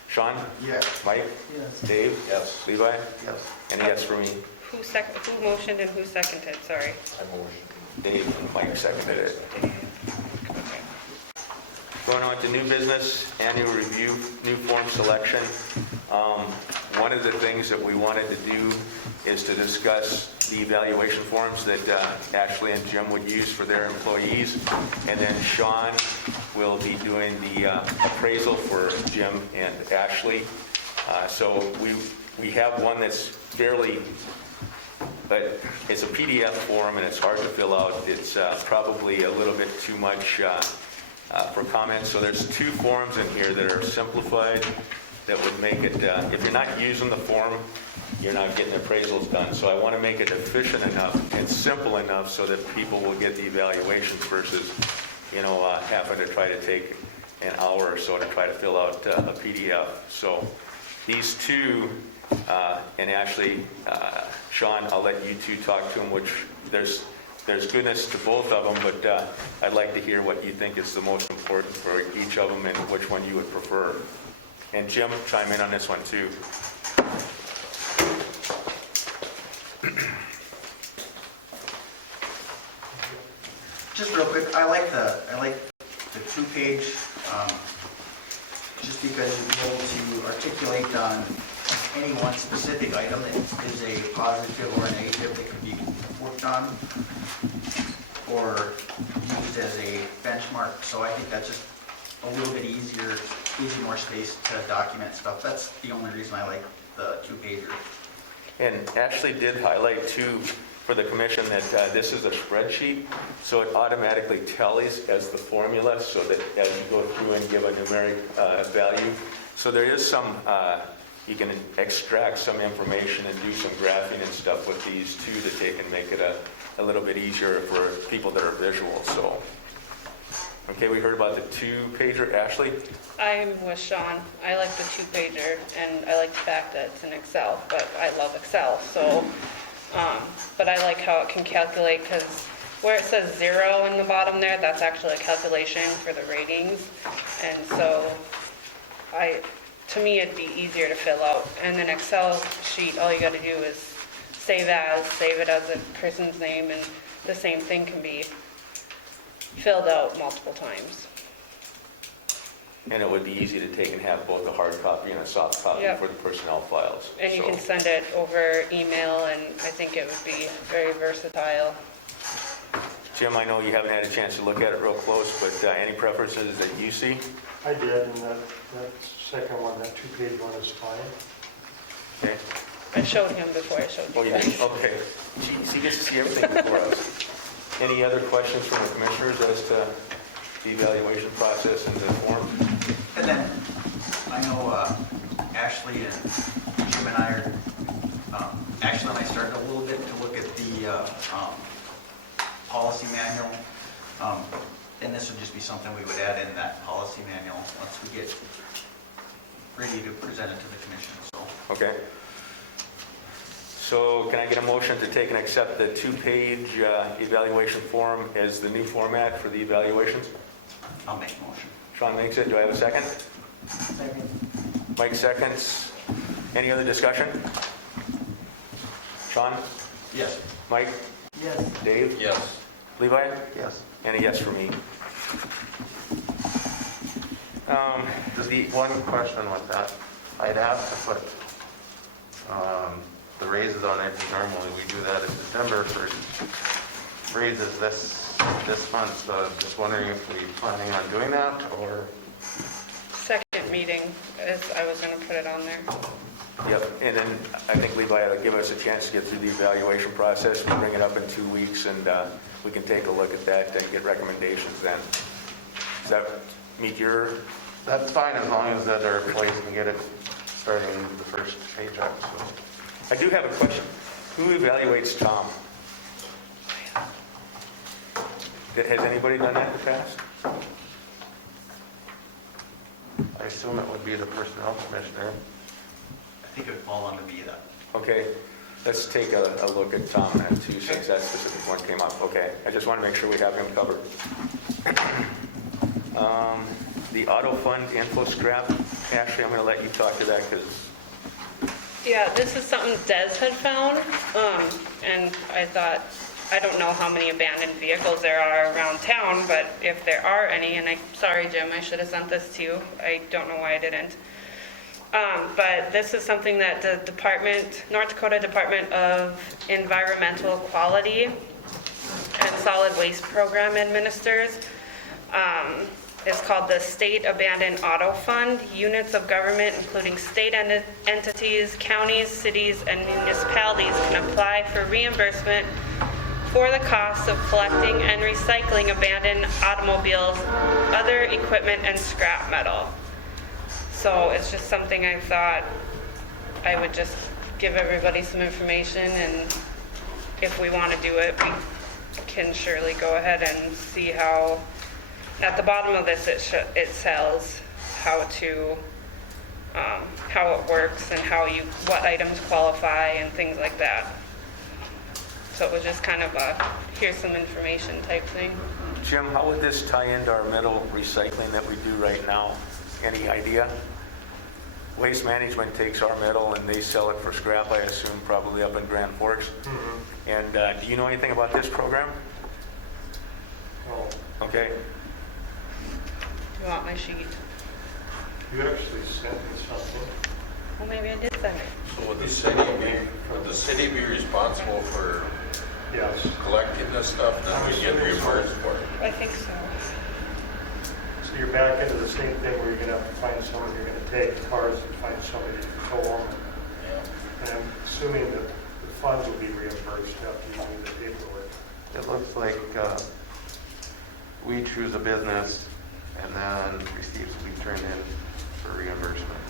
Sean? Yes. Mike? Yes. Dave? Yes. Levi? Yes. And yes for me. Who motioned and who seconded, sorry? I motion. Dave and Mike seconded it. Okay. Going on to new business, annual review, new form selection. One of the things that we wanted to do is to discuss the evaluation forms that Ashley and Jim would use for their employees. And then Sean will be doing the appraisal for Jim and Ashley. So we have one that's fairly, but it's a PDF form and it's hard to fill out. It's probably a little bit too much for comments. So there's two forms in here that are simplified that would make it, if you're not using the form, you're not getting appraisals done. So I want to make it efficient enough and simple enough so that people will get the evaluations versus, having to try to take an hour or so to try to fill out a PDF. So these two, and actually, Sean, I'll let you two talk to them, which there's goodness to both of them, but I'd like to hear what you think is the most important for each of them and which one you would prefer. And Jim, chime in on this one too. Just real quick, I like the 2-page, just because you'll be able to articulate on any one specific item that is a positive or a negative that could be worked on or used as a benchmark. So I think that's just a little bit easier, gives you more space to document stuff. That's the only reason I like the 2-pager. And Ashley did highlight too for the commission that this is a spreadsheet, so it automatically tallies as the formula so that as you go through and give a numeric value. So there is some, you can extract some information and do some graphing and stuff with these too to take and make it a little bit easier for people that are visual. So, okay, we heard about the 2-pager. Ashley? I'm with Sean. I like the 2-pager, and I like the fact that it's in Excel, but I love Excel, so, but I like how it can calculate, because where it says 0 in the bottom there, that's actually a calculation for the ratings, and so to me, it'd be easier to fill out. And an Excel sheet, all you gotta do is save it as a person's name, and the same thing can be filled out multiple times. And it would be easy to take and have both a hard copy and a soft copy Yep. for the personnel files. And you So- can send it over email, and I think it would be very versatile. Jim, I know you haven't had a chance to look at it real close, but any preferences that you see? I did, and that second one, that 2-page one is fine. Okay. I showed him before I showed Oh, you you guys. did? Okay. Geez, he gets to see everything before us. Any other questions from the commissioners as to the evaluation process and the form? And then, I know Ashley and Jim and I are, Ashley and I started a little bit to look at the policy manual. And this would just be something we would add in that policy manual once we get ready to present it to the commission, so. Okay. So can I get a motion to take and accept the 2-page evaluation form as the new format for the evaluations? I'll make a motion. Sean makes it. Do I have a second? Second. Mike seconds. Any other discussion? Sean? Yes. Mike? Yes. Dave? Yes. Levi? Yes. And a yes for me. The one question with that, I'd asked to put the raises on it. Normally we do that in December for raises this month. So I'm just wondering if we're planning on doing that or... Second meeting, I was gonna put it on there. Yep, and then I think Levi will give us a chance to get through the evaluation process. We'll bring it up in 2 weeks, and we can take a look at that and get recommendations then. Does that meet your... That's fine as long as that our employees can get it starting the first paycheck, so. I do have a question. Who evaluates Tom? Has anybody done that in the past? I assume it would be the personnel commissioner. I think it would fall under me that. Okay, let's take a look at Tom then too, since that specific one came up. Okay, I just want to make sure we have him covered. The auto fund info scrap, Ashley, I'm going to let you talk to that because... Yeah, this is something Des had found, and I thought, I don't know how many abandoned vehicles there are around town, but if there are any, and I'm sorry, Jim, I should have sent this to you. I don't know why I didn't. But this is something that the North Dakota Department of Environmental Quality and Solid Waste Program administers. It's called the State Abandoned Auto Fund. Units of government, including state entities, counties, cities, and municipalities can apply for reimbursement for the costs of collecting and recycling abandoned automobiles, other equipment, and scrap metal. So it's just something I thought I would just give everybody some information, and if we want to do it, we can surely go ahead and see how, at the bottom of this it tells how it works and what items qualify and things like that. So it was just kind of a, here's some information type thing. Jim, how would this tie into our metal recycling that we do right now? Any idea? Waste Management takes our metal and they sell it for scrap, I assume, probably up in Grand Forks. Mm-hmm. And do you know anything about this program? Well, Okay. Do you want my sheet? you actually sent me something. Well, maybe I did send it. So would the city be responsible for Yes. collecting this stuff, then we get reimbursed for it? I think so. So you're back into the same thing where you're gonna have to find somebody you're gonna take cars and find somebody to tow them. And I'm assuming that the fund will be reimbursed after you do the paperwork. It looks like we choose a business and then receipts will be turned in for reimbursement.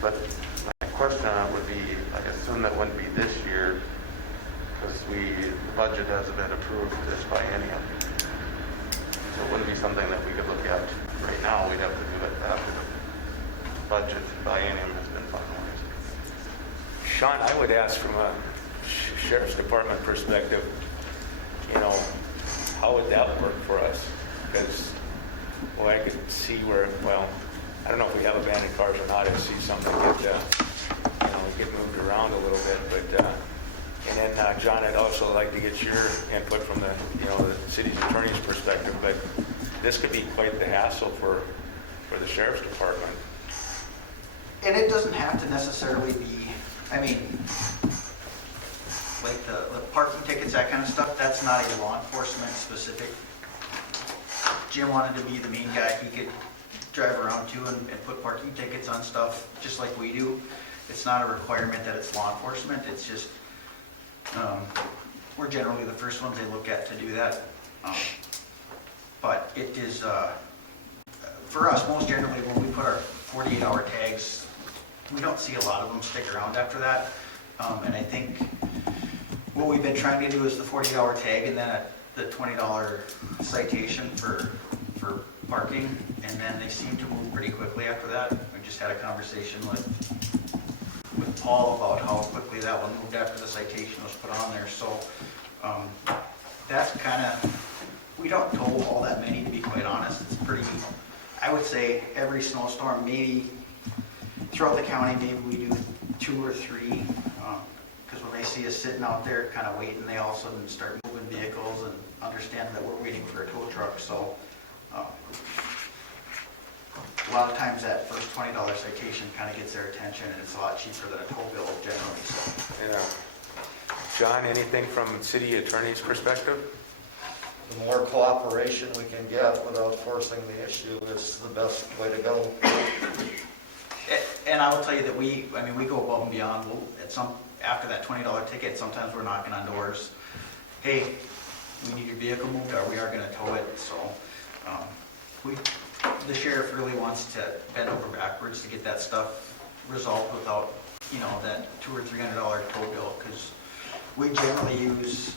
But my question on it would be, I assume that wouldn't be this year because the budget hasn't been approved this biennium. So it wouldn't be something that we could look at right now. We'd have to do it after the budget biennium has been finalized. Sean, I would ask from a sheriff's department perspective, how would that work for us? Because, well, I could see where, I don't know if we have abandoned cars or not. I see something get moved around a little bit, but, and then, John, I'd also like to get your input from the city's attorney's perspective, but this could be quite the hassle for the sheriff's department. And it doesn't have to necessarily be, like the parking tickets, that kind of stuff, that's not a law enforcement specific. Jim wanted to be the main guy. He could drive around too and put parking tickets on stuff just like we do. It's not a requirement that it's law enforcement. It's just, we're generally the first ones they look at to do that. But it is, for us, most generally when we put our 48-hour tags, we don't see a lot of them stick around after that. And I think what we've been trying to do is the 48-hour tag and then the $20 citation for parking, and then they seem to move pretty quickly after that. We just had a conversation with Paul about how quickly that one moved after the citation was put on there. So that's kind of, we don't tow all that many, to be quite honest. It's pretty, I would say every snowstorm, maybe throughout the county, maybe we do 2 or 3. Because when they see us sitting out there kind of waiting, they all of a sudden start moving vehicles and understand that we're waiting for a tow truck. So a lot of times that first $20 citation kind of gets their attention, and it's a lot cheaper than a tow bill generally. So. Yeah. John, anything from city attorney's perspective? The more cooperation we can get without forcing the issue is the best way to go. And I will tell you that we go above and beyond. After that $20 ticket, sometimes we're knocking on doors. Hey, we need your vehicle moved, or we are gonna tow it, so, the sheriff really wants to bend over backwards to get that stuff resolved without, that $200 or $300 tow bill, because we generally use,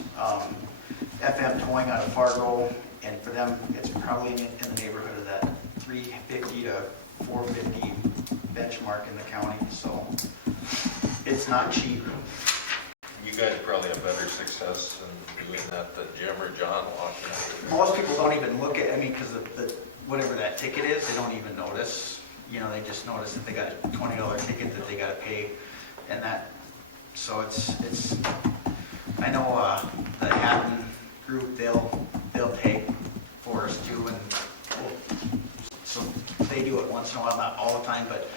FM towing out of Fargo, and for them, it's probably in the neighborhood of that $350 to $450 benchmark in the county, so it's not cheap. You guys probably have better success in doing that than Jim or John walking out. Most people don't even look at, because whatever that ticket is, they don't even notice. They just notice that they got a $20 ticket that they gotta pay, and so it's, I know, the Hatton group, they'll take for us too, and so they do it once in a while, not all the time, but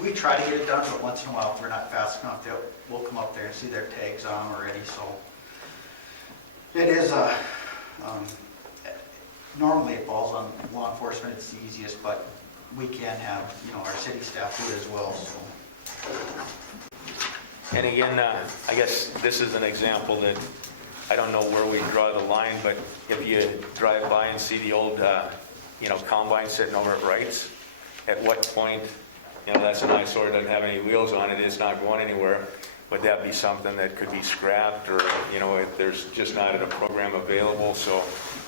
we try to get it done, but once in a while, if we're not fast enough, we'll come up there and see their tags on them already, so. It is normally it falls on law enforcement, it's the easiest, but we can have, our city staff do it as well, so. And again, I guess this is an example that I don't know where we draw the line, but if you drive by and see the old, combine sitting over at Wright's, at what point, that's an eyesore, doesn't have any wheels on it, it's not going anywhere. Would that be something that could be scrapped, or, if there's just not a program available? So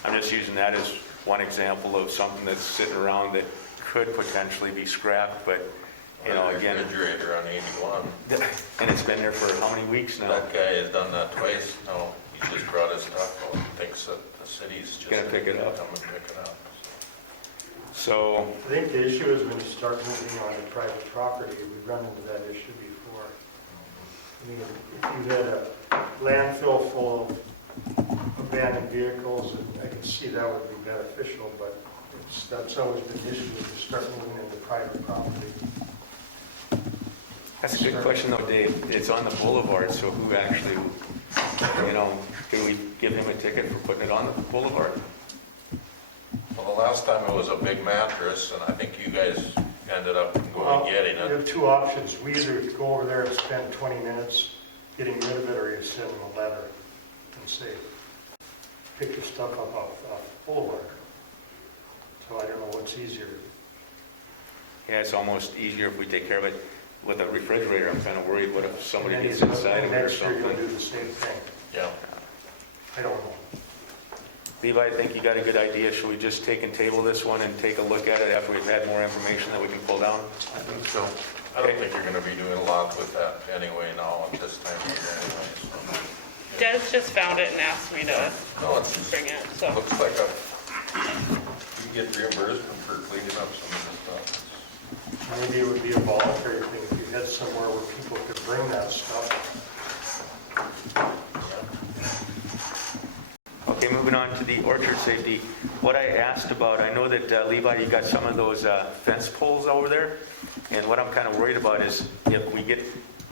I'm just using that as one example of something that's sitting around that could potentially be scrapped, but, again. Refrigerator on 81. And it's been there for how many weeks now? That guy has done that twice. No, he just brought his stuff out and thinks that the city's just Gonna pick it up. Come and pick it up. So, I think the issue is when you start moving on to private property, we've run into that issue before. I mean, if you had a landfill full of abandoned vehicles, and I can see that would be beneficial, but that's always been the issue when you start moving into private property. that's a good question though, Dave. It's on the boulevard, so who actually, can we give him a ticket for putting it on the boulevard? Well, the last time it was a big mattress, and I think you guys ended up going getting We it. have two options. We either go over there and spend 20 minutes getting rid of it, or you send them a letter and say, pick your stuff up off Boulevard. So I don't know what's easier. Yeah, it's almost easier if we take care of it. With a refrigerator, I'm kind of worried, what if somebody And then gets you- inside of it or next year you'll something? do the same thing. Yeah. I don't know. Levi, I think you got a good idea. Should we just take and table this one and take a look at it after we've had more information that we can pull down? I think so. I don't think you're going to be doing a lot with that anyway now at this time of year anyway. So. Des just found it and asked me to No, it's bring it, so. looks like you get reimbursement for cleaning up some of the stuff. Maybe it would be a voluntary thing if you had somewhere where people could bring that stuff. Okay, moving on to the orchard safety. What I asked about, I know that Levi, you got some of those fence poles over there, and what I'm kind of worried about is if we get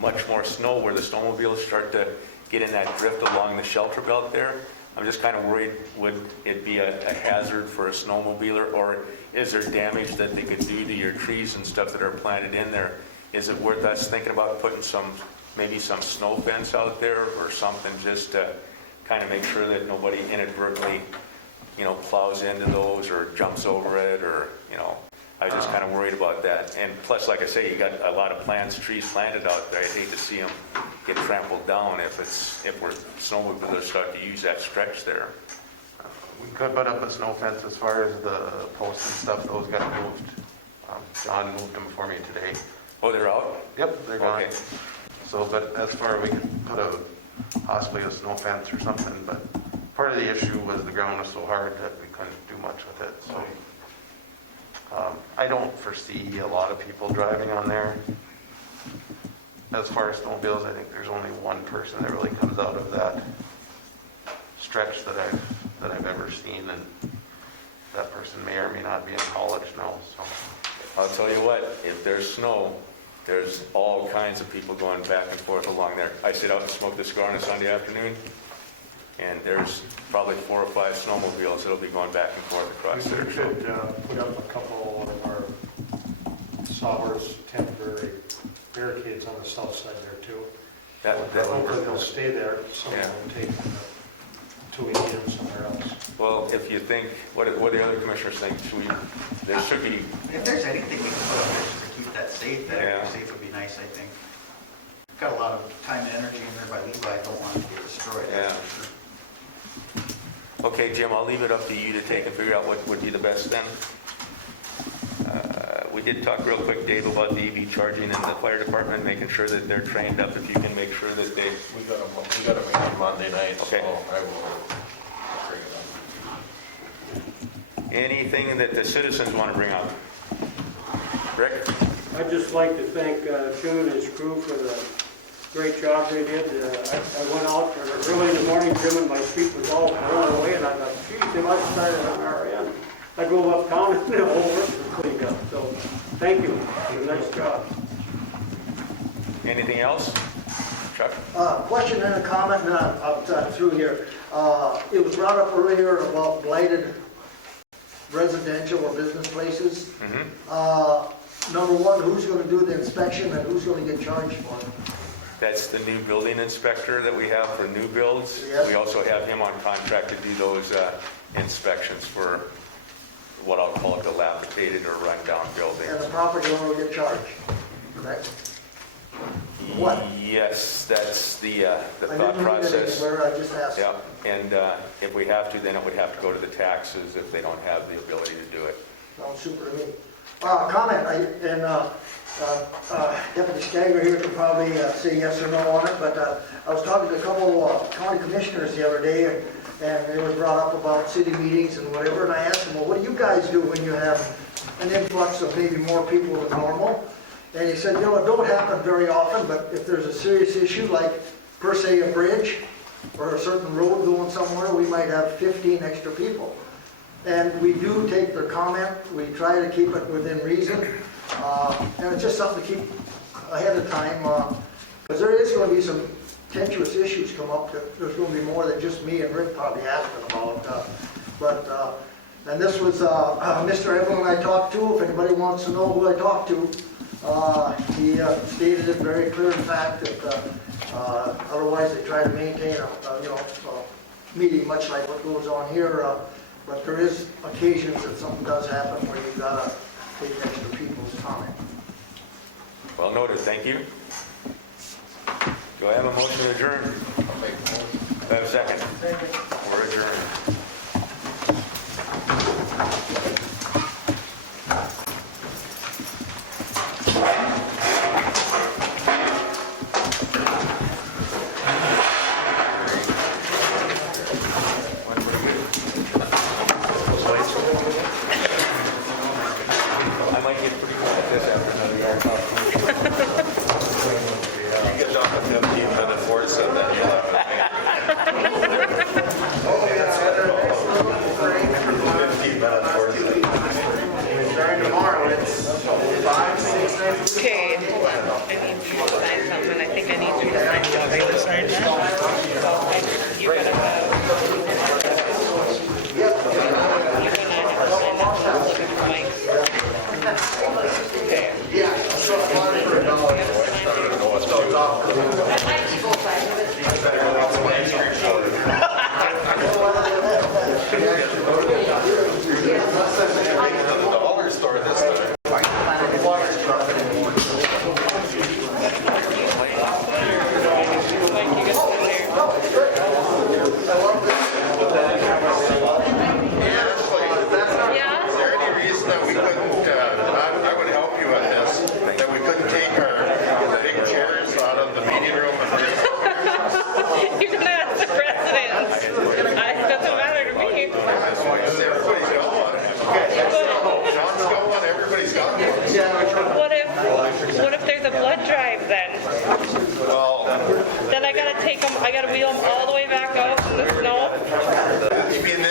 much more snow where the snowmobiles start to get in that drift along the shelter belt there, I'm just kind of worried, would it be a hazard for a snowmobiler, or is there damage that they could do to your trees and stuff that are planted in there? Is it worth us thinking about putting maybe some snow fence out there or something, just to kind of make sure that nobody inadvertently, plows into those or jumps over it, or, I was just kind of worried about that. And plus, like I say, you got a lot of trees planted out there. I'd hate to see them get trampled down if we're snowmobilers start to use that stretch there. We could put up a snow fence as far as the posts and stuff, those got moved. John moved them for me today. Oh, they're out? Yep, they're gone. Okay. So, but as far as we could put possibly a snow fence or something, but part of the issue was the ground was so hard that we couldn't do much with it, so. I don't foresee a lot of people driving on there. As far as snowmobiles, I think there's only one person that really comes out of that stretch that I've ever seen, and that person may or may not be in college now, so. I'll tell you what, if there's snow, there's all kinds of people going back and forth along there. I sit out and smoke the cigar on a Sunday afternoon, and there's probably 4 or 5 snowmobiles that'll be going back and forth across there. We So could put up a couple of our saw where it's temporary barricades on the south side there too. That Hopefully would they'll work. stay there, someone will take them until we need them somewhere else. Well, if you think, what do the other commissioners think? There should be, If there's anything we can put up there to keep that safe, Yeah. safe would be nice, I think. Got a lot of time and energy in there by Levi, I don't want it to get destroyed. that's Yeah. for sure. okay, Jim, I'll leave it up to you to take and figure out what would be the best then. We did talk real quick, Dave, about the EV charging in the fire department, making sure that they're trained up, if you can make sure that they, We got a meeting Monday night, so Okay. I will bring it up. anything that the citizens want to bring up? Rick? I'd just like to thank Jim and his crew for the great job they did. I went out early in the morning, Jim, and my feet was all blown away, and I thought, geez, they must have started on our end. I drove uptown and the whole work was cleaned up, so thank you. It was a nice job. Anything else? Chuck? Question and a comment, and I'll through here. It was brought up earlier about blighted residential or business places. Number one, who's going to do the inspection and who's going to get charged for it? That's the new building inspector that we have for new builds. Yes. We also have him on contract to do those inspections for what I'll call dilapidated or rundown buildings. And the property owner will get charged, correct? What? Yes, that's the I thought didn't read it process. anywhere, I just asked. Yeah, and if we have to, then it would have to go to the taxes if they don't have the ability to do it. Sounds super to me. Comment, Deputy Stagger here could probably say yes or no on it, but I was talking to a couple county commissioners the other day, and they were brought up about city meetings and whatever, and I asked them, well, what do you guys do when you have an influx of maybe more people than normal? And he said, it don't happen very often, but if there's a serious issue, like per se a bridge or a certain road going somewhere, we might have 15 extra people. And we do take their comment, we try to keep it within reason, and it's just something to keep ahead of time, because there is going to be some tenuous issues come up that there's going to be more than just me and Rick probably asking about. And this was Mr. Evelyn I talked to, if anybody wants to know who I talked to, he stated it very clear in fact that otherwise they try to maintain a meeting much like what goes on here. But there is occasions that something does happen where you've got to take extra people's comment. Well noted, thank you. Do I have a motion to adjourn? I'll make a motion. Do I have a second? We're adjourned. I might get pretty good at this after another year. You get done with 15 minutes worse and then you'll have to pay. 15 minutes worse. Starting tomorrow, it's 5, 6, 9. Okay, hold on. I need you to sign something. I think I need you to sign something. You gotta have. You and I have to sign that. Okay. Yeah, so I'm on for $1. The dollar store this time. Mike, you gotta sign there. Yeah? Is there any reason that we couldn't, I would help you with this, that we couldn't take our big chairs out of the meeting room and You're gonna ask the president. It doesn't matter to me. everybody's going. John's going, everybody's going. What if there's a blood drive then? Well, Then I gotta take them, I gotta wheel them all the way back out in the snow? you mean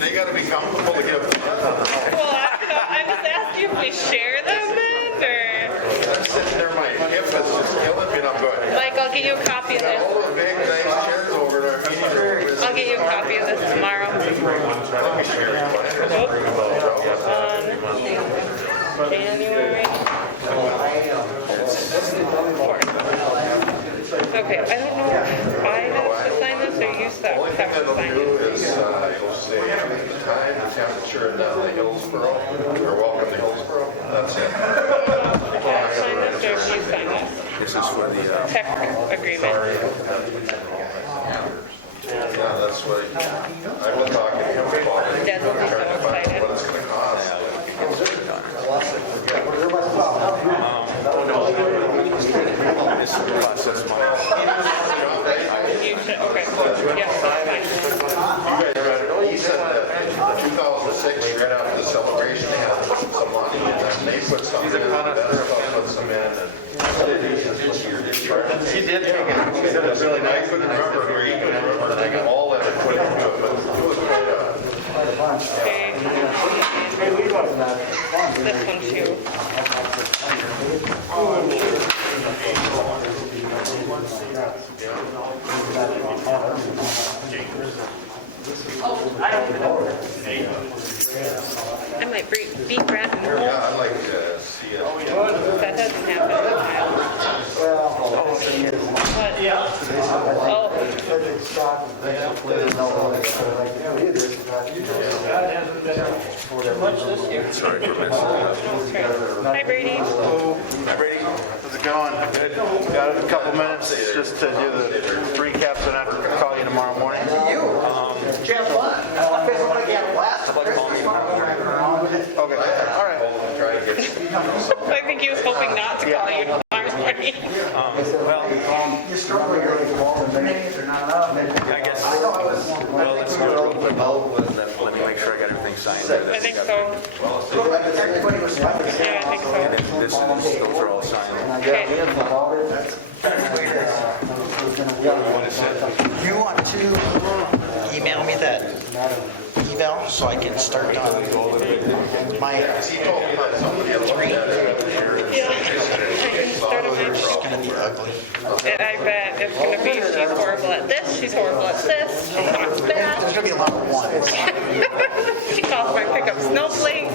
they gotta be comfortable to give? Well, I was asking if we share them then, or? I'm sitting there, my hip is just killing me, and I'm going, Mike, I'll get you a copy of this. all the big nice chairs over in our meeting room. I'll get you a copy of this tomorrow. Let me share it. On January Okay, I don't know if I have to sign this or you have Only thing to that'll sign do it. is, it'll say the time, the temperature, and down the Hillsborough, or welcome to Hillsborough, that's it. If I sign this or if you sign this. This is for the, Tech agreement. Yeah, that's what, I've been talking to him about it. Dad will be so Trying to find excited. what it's gonna cost. this is the process money. You should, okay. Yeah, that's fine. He said that the 2006, right after the celebration, they had some money, and then they put some in, and then put some in, and He did take it, he said it was really nice. I couldn't remember where he could remember, they got all that they put into it, but it was quite a, Okay. This one too. I might beat Brad. yeah, I'd like to see it. That doesn't happen in a while. What? Oh, Sorry for messing it up. hi Brady. Hi, Brady. How's it going? Good. Got a couple minutes just to do the recaps and after call you tomorrow morning. Jeff, I feel like you have a blast. How about call me tomorrow? Okay, all right. Try to get some. I think he was hoping not to call you tomorrow morning. Well, You struggle, you're like, minutes are not enough. I guess, well, let's go real quick. Let me make sure I got everything signed. I think so. Everybody was fine. Yeah, I think And so. then this is, those are all signed. Okay. What is it? You want to email me that email so I can start on my He told me that somebody had looked at it. Yeah. I can start on my It's gonna be ugly. And I bet it's gonna be, she's horrible at this, she's horrible at this, she talks There's fast. gonna be a lot of ones. She calls my pickup snowflake.